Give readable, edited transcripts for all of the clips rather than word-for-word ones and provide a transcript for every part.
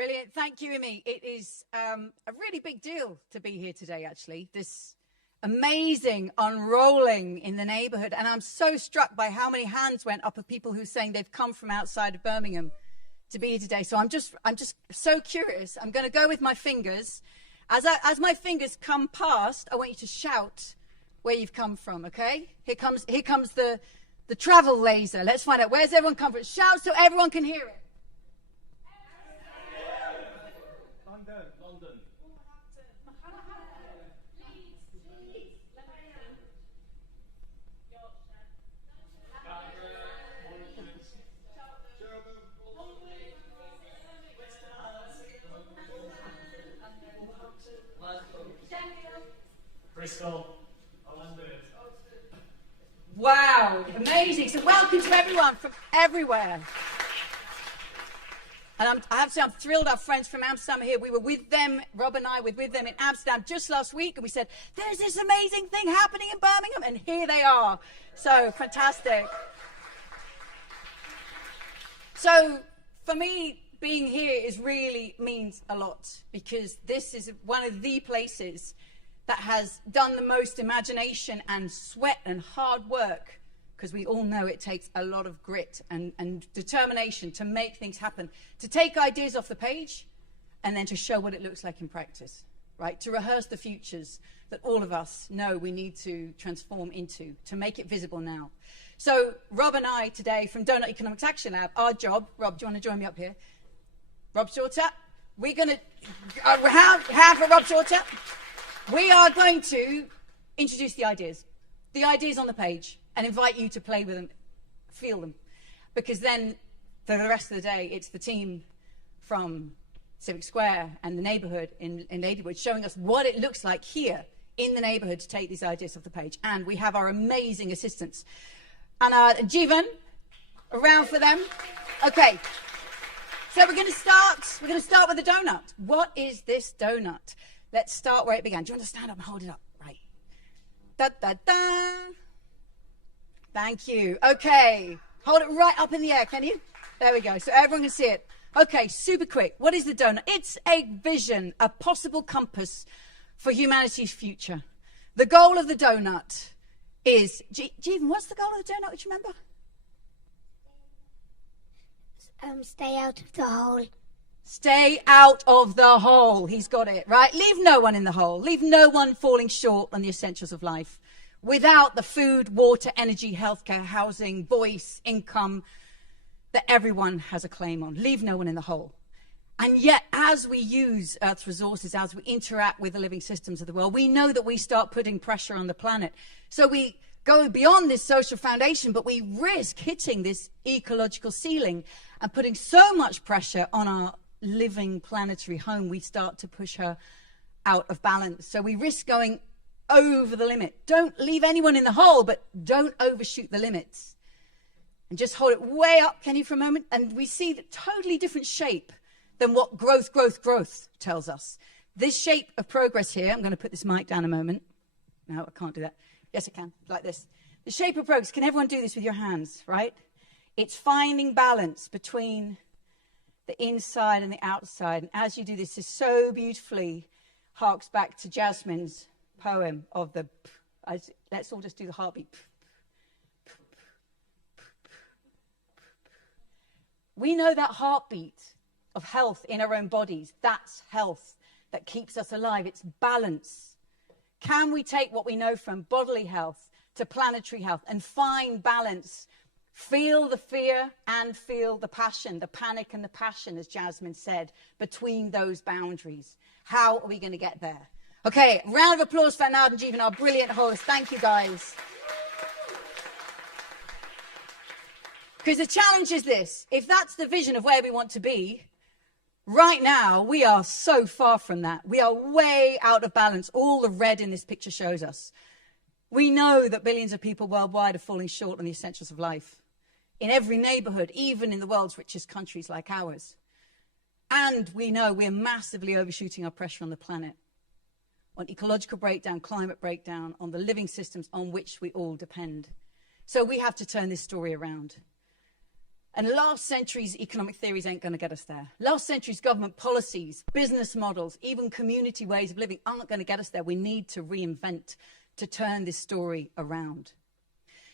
Brilliant. Thank you, Imi. It is a really big deal to be here today, actually. This amazing unrolling in the neighborhood. And I'm so struck by how many hands went up of people who are saying they've come from outside of Birmingham to be here today. So I'm just so curious. I'm going to go with my fingers. As my fingers come past, I want you to shout where you've come from, okay? Here comes the travel laser. Let's find out. Where's everyone come from? Shout so everyone can hear it. London. Bristol. Wow, amazing. So welcome to everyone from everywhere. And I have to say, I'm thrilled our friends from Amsterdam are here. We were with them, Rob and I were with them in Amsterdam just last week, and we said, there's this amazing thing happening in Birmingham, and here they are. So fantastic. So for me, being here means a lot, because this is one of the places that has done the most imagination and sweat and hard work, because we all know it takes a lot of grit and determination to make things happen, to take ideas off the page and then to show what it looks like in practice, right? To rehearse the futures that all of us know we need to transform into, to make it visible now. So Rob and I today from Doughnut Economics Action Lab, our job, Rob, do you want to join me up here? Rob Shorter, we're going to, hand for Rob Shorter. We are going to introduce the ideas on the page, and invite you to play with them, feel them. Because then, for the rest of the day, it's the team from Civic Square and the neighborhood in Ladywood showing us what it looks like here in the neighborhood to take these ideas off the page. And we have our amazing assistants. Anna and Jeevan, around for them. Okay, so we're going to start with the donut. What is this donut? Let's start where it began. Do you want to stand up and hold it up? Right. Da-da-da. Thank you. Okay. Hold it right up in the air, can you? There we go. So everyone can see it. Okay, super quick. What is the donut? It's a vision, a possible compass for humanity's future. The goal of the donut is... Jeevan, what's the goal of the donut? Do you remember? Stay out of the hole. Stay out of the hole. He's got it, right? Leave no one in the hole. Leave no one falling short on the essentials of life. Without the food, water, energy, healthcare, housing, voice, income that everyone has a claim on. Leave no one in the hole. And yet, as we use Earth's resources, as we interact with the living systems of the world, we know that we start putting pressure on the planet. So we go beyond this social foundation, but we risk hitting this ecological ceiling and putting so much pressure on our living planetary home, we start to push her out of balance. So we risk going over the limit. Don't leave anyone in the hole, but don't overshoot the limits. And just hold it way up, can you, for a moment? And we see the totally different shape than what growth tells us. This shape of progress here, I'm going to put this mic down a moment. No, I can't do that. Yes, I can, like this. The shape of progress, can everyone do this with your hands, right? It's finding balance between the inside and the outside. And as you do this so beautifully harks back to Jasmine's poem of the, let's all just do the heartbeat. We know that heartbeat of health in our own bodies, that's health that keeps us alive. It's balance. Can we take what we know from bodily health to planetary health and find balance? Feel the fear and feel the passion, the panic and the passion, as Jasmine said, between those boundaries. How are we going to get there? Okay, round of applause for Anad and Jeevan, our brilliant hosts. Thank you, guys. Because the challenge is this. If that's the vision of where we want to be, right now, we are so far from that. We are way out of balance. All the red in this picture shows us. We know that billions of people worldwide are falling short on the essentials of life. In every neighborhood, even in the world's richest countries like ours. And we know we're massively overshooting our pressure on the planet, on ecological breakdown, climate breakdown, on the living systems on which we all depend. So we have to turn this story around. And last century's economic theories ain't going to get us there. Last century's government policies, business models, even community ways of living aren't going to get us there. We need to reinvent to turn this story around.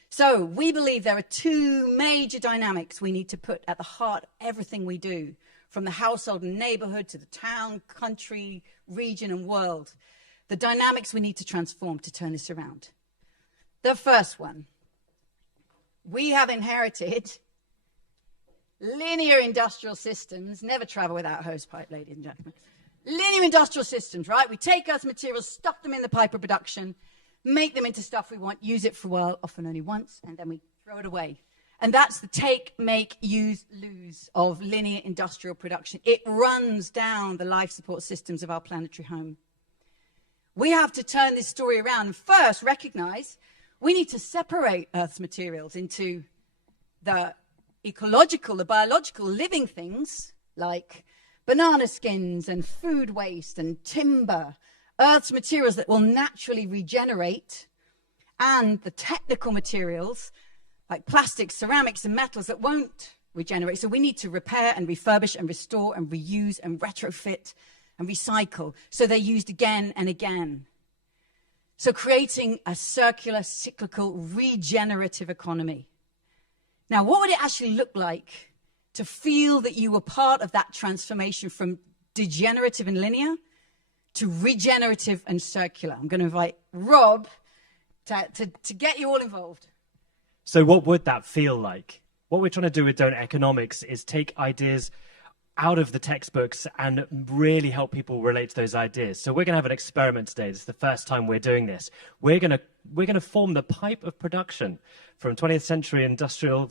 So we believe there are two major dynamics we need to put at the heart of everything we do, from the household and neighborhood to the town, country, region, and world. The dynamics we need to transform to turn this around. The first one, we have inherited linear industrial systems. Never travel without a hosepipe, ladies and gentlemen. Linear industrial systems, right? We take Earth's materials, stuff them in the pipe of production, make them into stuff we want, use it for a while, often only once, and then we throw it away. And that's the take, make, use, lose of linear industrial production. It runs down the life support systems of our planetary home. We have to turn this story around and first recognize we need to separate Earth's materials into the ecological, the biological living things like banana skins and food waste and timber, Earth's materials that will naturally regenerate, and the technical materials like plastics, ceramics, and metals that won't regenerate. So we need to repair and refurbish and restore and reuse and retrofit and recycle so they're used again and again. So creating a circular, cyclical, regenerative economy. Now, what would it actually look like to feel that you were part of that transformation from degenerative and linear to regenerative and circular? I'm going to invite Rob to get you all involved. So what would that feel like? What we're trying to do with Donut Economics is take ideas out of the textbooks and really help people relate to those ideas. So we're going to have an experiment today. This is the first time we're doing this. We're going to form the pipe of production from 20th century industrial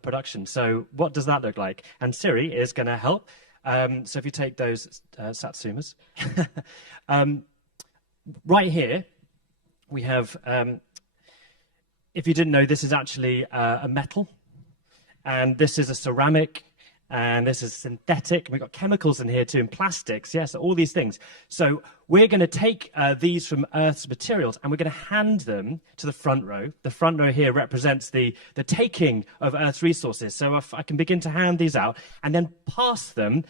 production. So what does that look like? And Siri is going to help. So if you take those Satsumas, right here we have. If you didn't know, this is actually a metal, and this is a ceramic, and this is synthetic. We've got chemicals in here too, and plastics, yes, all these things. So we're going to take these from Earth's materials, and we're going to hand them to the front row. The front row here represents the taking of Earth's resources. So if I can begin to hand these out, and then pass them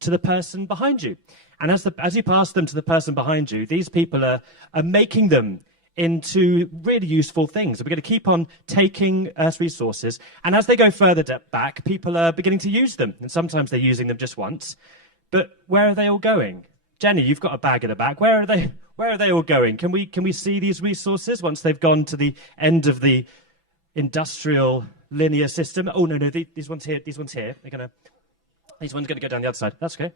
to the person behind you. And as you pass them to the person behind you, these people are making them into really useful things. We're going to keep on taking Earth's resources, and as they go further back, people are beginning to use them, and sometimes they're using them just once. But where are they all going? Jenny, you've got a bag at the back. Where are they all going? Can we see these resources once they've gone to the end of the industrial linear system? Oh no, these ones here. These ones gonna go down the other side. That's okay.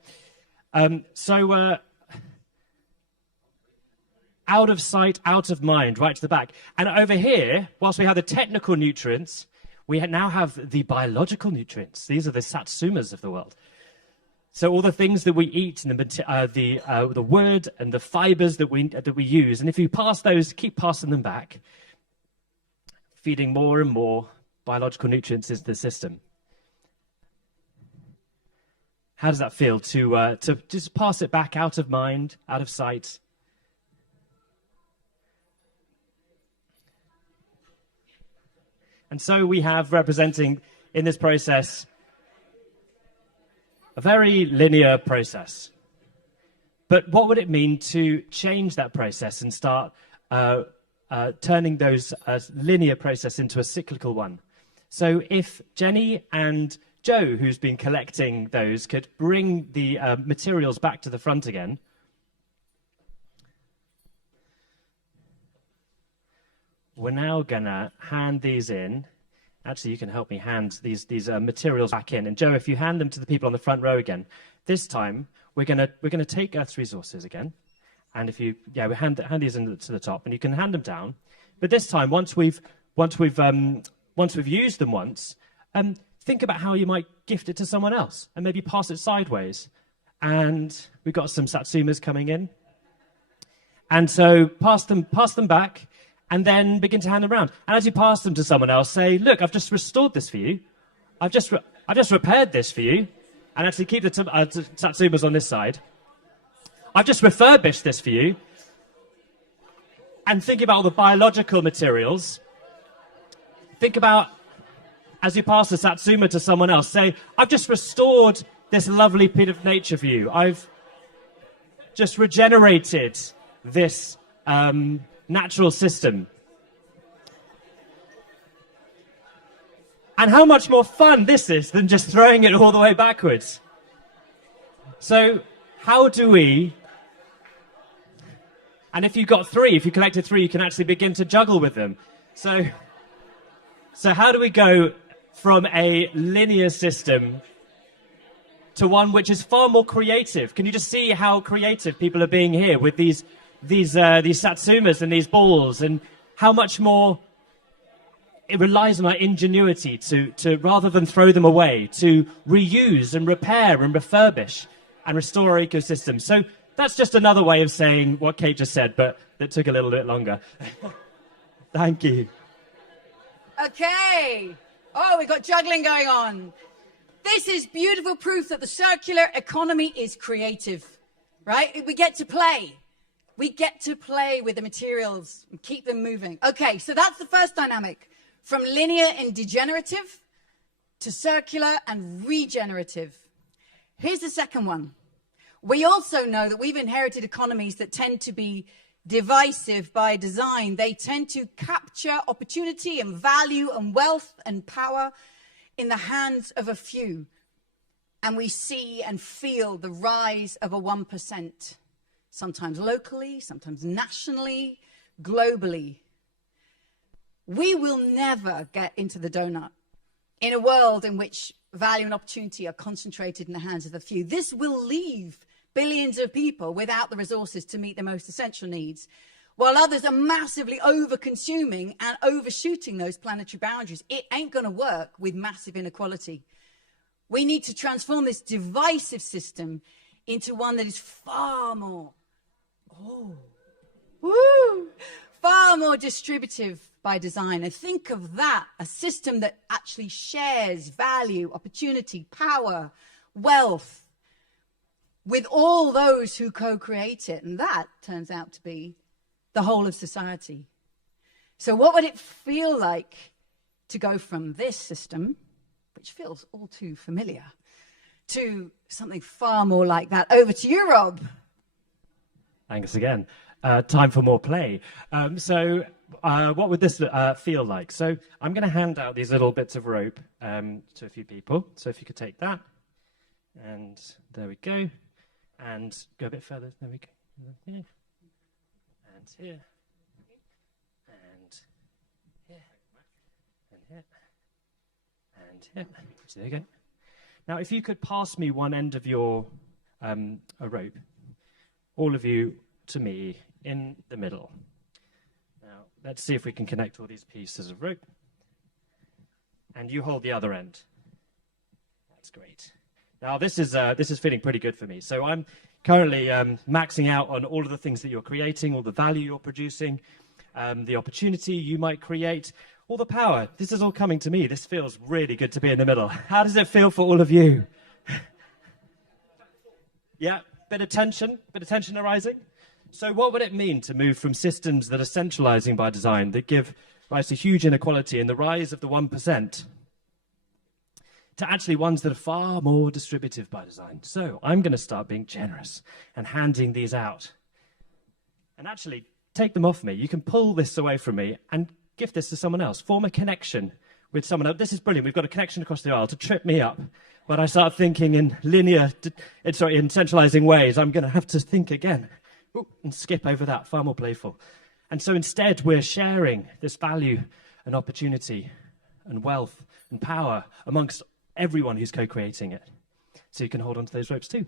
Out of sight, out of mind, right to the back. And over here, whilst we have the technical nutrients, we now have the biological nutrients. These are the satsumas of the world. So all the things that we eat, and the wood and the fibers that we use. And if you pass those, keep passing them back, feeding more and more biological nutrients into the system. How does that feel to just pass it back out of mind, out of sight? And so we have representing in this process a very linear process. But what would it mean to change that process and start turning those linear process into a cyclical one? So if Jenny and Joe, who's been collecting those, could bring the materials back to the front again. We're now gonna hand these in. Actually, you can help me hand these materials back in. And Joe, if you hand them to the people on the front row again, this time we're gonna take Earth's resources again. And if we hand these in to the top, and you can hand them down. But this time, once we've used them once, think about how you might gift it to someone else, and maybe pass it sideways. And we've got some satsumas coming in. And so pass them back. And then begin to hand them around. And as you pass them to someone else, say, look, I've just restored this for you. I've just repaired this for you. And actually keep the satsumas on this side. I've just refurbished this for you. And think about all the biological materials. Think about as you pass the Satsuma to someone else, say, I've just restored this lovely bit of nature for you. I've just regenerated this natural system. And how much more fun this is than just throwing it all the way backwards. So how do we... And if you collected 3, you can actually begin to juggle with them. So how do we go from a linear system to one which is far more creative? Can you just see how creative people are being here with these Satsumas and these balls, and how much more it relies on our ingenuity to rather than throw them away, to reuse and repair and refurbish and restore our ecosystem. So that's just another way of saying what Kate just said, but that took a little bit longer. Thank you. Okay. Oh, we've got juggling going on. This is beautiful proof that the circular economy is creative, right? We get to play. We get to play with the materials and keep them moving. Okay, so that's the first dynamic. From linear and degenerative to circular and regenerative. Here's the second one. We also know that we've inherited economies that tend to be divisive by design. They tend to capture opportunity and value and wealth and power in the hands of a few. And we see and feel the rise of a 1%, sometimes locally, sometimes nationally, globally. We will never get into the donut in a world in which value and opportunity are concentrated in the hands of a few. This will leave billions of people without the resources to meet their most essential needs, while others are massively over-consuming and overshooting those planetary boundaries. It ain't going to work with massive inequality. We need to transform this divisive system into one that is far more distributive by design. And think of that, a system that actually shares value, opportunity, power, wealth with all those who co-create it. And that turns out to be the whole of society. So what would it feel like to go from this system, which feels all too familiar, to something far more like that? Over to you, Rob. Thanks again. Time for more play. What would this feel like? So I'm going to hand out these little bits of rope to a few people. So if you could take that, and there we go, and go a bit further. There we go. Here, and here, and here, and here, and here. So there you go. Now, if you could pass me one end of your a rope, all of you to me in the middle. Now, let's see if we can connect all these pieces of rope. And you hold the other end. That's great. Now, this is feeling pretty good for me. So I'm currently maxing out on all of the things that you're creating, all the value you're producing, the opportunity you might create, all the power. This is all coming to me. This feels really good to be in the middle. How does it feel for all of you? Yeah, bit of tension arising. So what would it mean to move from systems that are centralizing by design, that give rise to huge inequality and the rise of the 1%, to actually ones that are far more distributive by design? So I'm going to start being generous and handing these out. And actually, take them off me. You can pull this away from me and give this to someone else. Form a connection with someone else. This is brilliant. We've got a connection across the aisle to trip me up. When I start thinking in in centralizing ways, I'm going to have to think again. And skip over that, far more playful. And so instead, we're sharing this value and opportunity and wealth and power amongst everyone who's co-creating it. So you can hold on to those ropes too.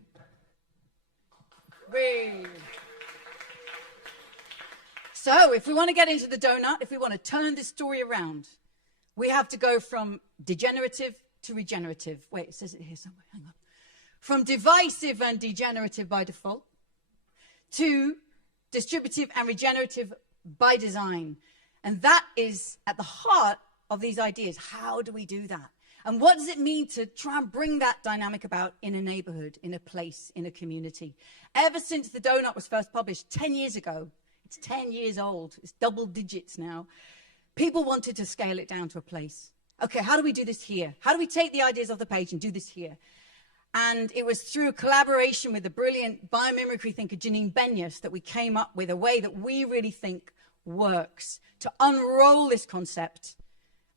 So if we want to get into the donut, if we want to turn this story around, we have to go from degenerative to regenerative. Wait, it says it here somewhere. Hang on. From divisive and degenerative by default to distributive and regenerative by design. And that is at the heart of these ideas. How do we do that? And what does it mean to try and bring that dynamic about in a neighborhood, in a place, in a community? Ever since the donut was first published 10 years ago, it's 10 years old, it's double digits now, people wanted to scale it down to a place. okay, how do we do this here? How do we take the ideas off the page and do this here? And it was through collaboration with the brilliant biomimicry thinker Janine Benyus that we came up with a way that we really think works to unroll this concept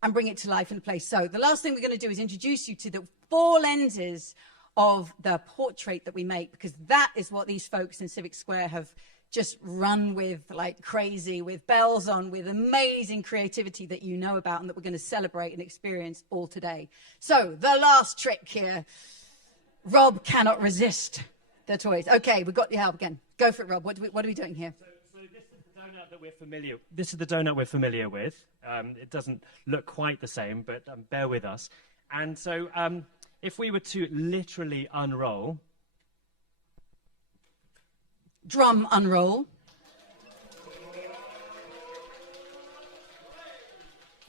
and bring it to life in a place. So the last thing we're going to do is introduce you to the 4 lenses of the portrait that we make, because that is what these folks in Civic Square have just run with like crazy, with bells on, with amazing creativity that you know about and that we're going to celebrate and experience all today. So the last trick here, Rob cannot resist the toys. Okay, we've got your help again. Go for it, Rob. What are we doing here? So this is the donut that we're familiar. This is the donut we're familiar with. It doesn't look quite the same, but bear with us. And so, if we were to literally unroll, drum unroll,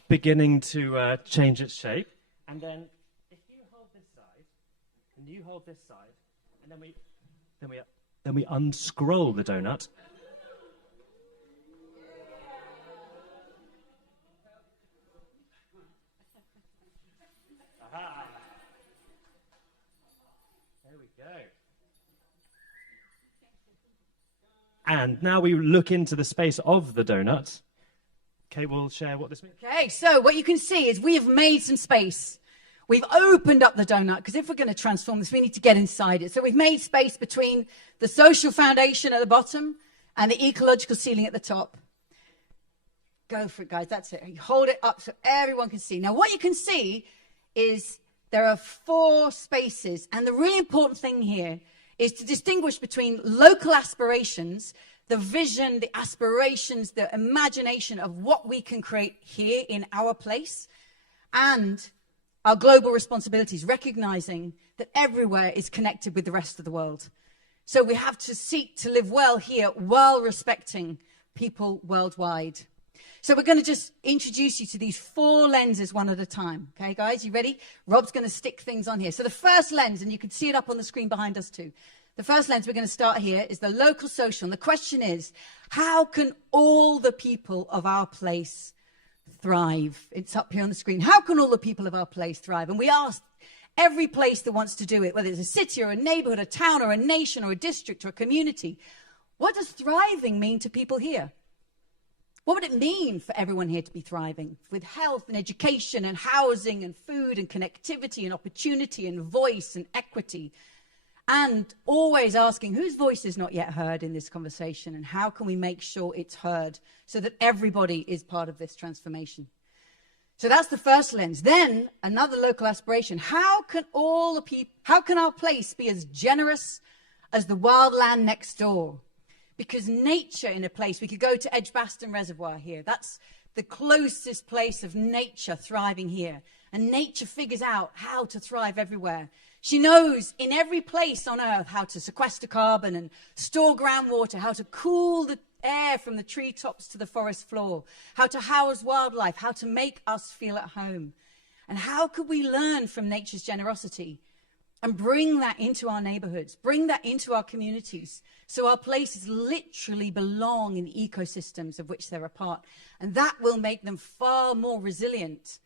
beginning to change its shape, and then if you hold this side, and you hold this side, and then we unscroll the donut. Aha! There we go. And now we look into the space of the donut. Kate will share what this means. Okay, so what you can see is we have made some space. We've opened up the donut, because if we're going to transform this, we need to get inside it. So we've made space between the social foundation at the bottom and the ecological ceiling at the top. Go for it, guys. That's it. You hold it up so everyone can see. Now, what you can see is there are 4 spaces. And the really important thing here is to distinguish between local aspirations, the vision, the aspirations, the imagination of what we can create here in our place, and our global responsibilities, recognizing that everywhere is connected with the rest of the world. So we have to seek to live well here while respecting people worldwide. So we're going to just introduce you to these 4 lenses one at a time. Okay, guys, you ready? Rob's going to stick things on here. So the first lens, and you can see it up on the screen behind us too. The first lens we're going to start here is the local social. And the question is, how can all the people of our place thrive? It's up here on the screen. How can all the people of our place thrive? And we asked every place that wants to do it, whether it's a city or a neighborhood, a town or a nation or a district or a community, what does thriving mean to people here? What would it mean for everyone here to be thriving with health and education and housing and food and connectivity and opportunity and voice and equity? And always asking whose voice is not yet heard in this conversation, and how can we make sure it's heard so that everybody is part of this transformation? So that's the first lens. Then another local aspiration. How can our place be as generous as the wild land next door? Because nature in a place, we could go to Edgbaston Reservoir here. That's the closest place of nature thriving here. And nature figures out how to thrive everywhere. She knows in every place on earth how to sequester carbon and store groundwater, how to cool the air from the treetops to the forest floor, how to house wildlife, how to make us feel at home. And how could we learn from nature's generosity and bring that into our neighborhoods, bring that into our communities, so our places literally belong in the ecosystems of which they're a part. And that will make them far more resilient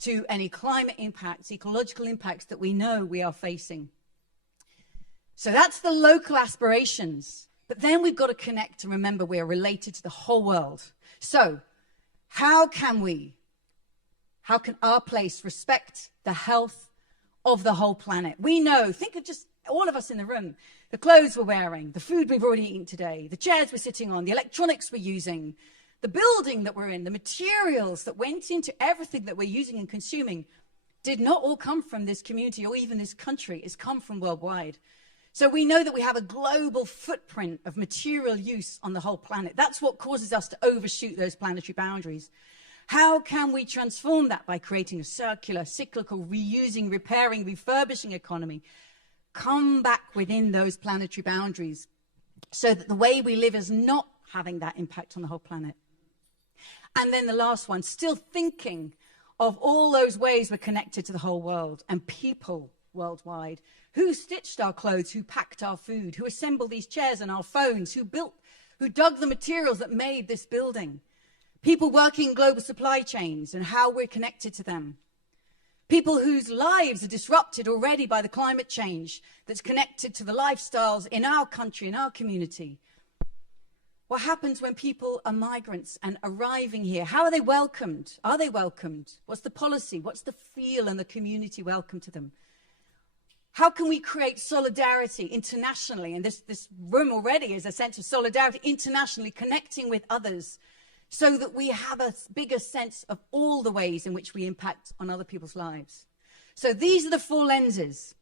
to any climate impacts, ecological impacts that we know we are facing. So that's the local aspirations. But then we've got to connect and remember we are related to the whole world. So how can our place respect the health of the whole planet? We know, think of just all of us in the room, the clothes we're wearing, the food we've already eaten today, the chairs we're sitting on, the electronics we're using, the building that we're in, the materials that went into everything that we're using and consuming did not all come from this community or even this country. It's come from worldwide. So we know that we have a global footprint of material use on the whole planet. That's what causes us to overshoot those planetary boundaries. How can we transform that? By creating a circular, cyclical, reusing, repairing, refurbishing economy. Come back within those planetary boundaries so that the way we live is not having that impact on the whole planet. And then the last one, still thinking of all those ways we're connected to the whole world and people worldwide. Who stitched our clothes, who packed our food, who assembled these chairs and our phones, who dug the materials that made this building. People working in global supply chains and how we're connected to them. People whose lives are disrupted already by the climate change that's connected to the lifestyles in our country, in our community. What happens when people are migrants and arriving here? How are they welcomed? Are they welcomed? What's the policy? What's the feel and the community welcome to them? How can we create solidarity internationally? And this room already is a sense of solidarity internationally, connecting with others, so that we have a bigger sense of all the ways in which we impact on other people's lives. So these are the 4 lenses.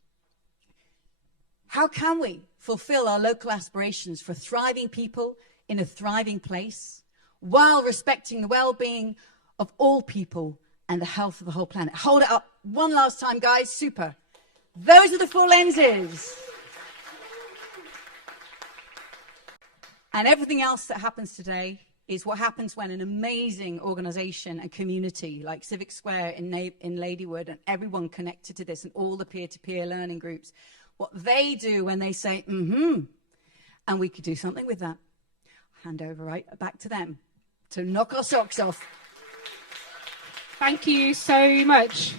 How can we fulfill our local aspirations for thriving people in a thriving place, while respecting the well-being of all people and the health of the whole planet? Hold it up one last time, guys. Super. Those are the 4 lenses. And everything else that happens today is what happens when an amazing organization and community like Civic Square in Ladywood, and everyone connected to this, and all the peer-to-peer learning groups, what they do when they say, and we could do something with that. Hand over right back to them to knock our socks off. Thank you so much.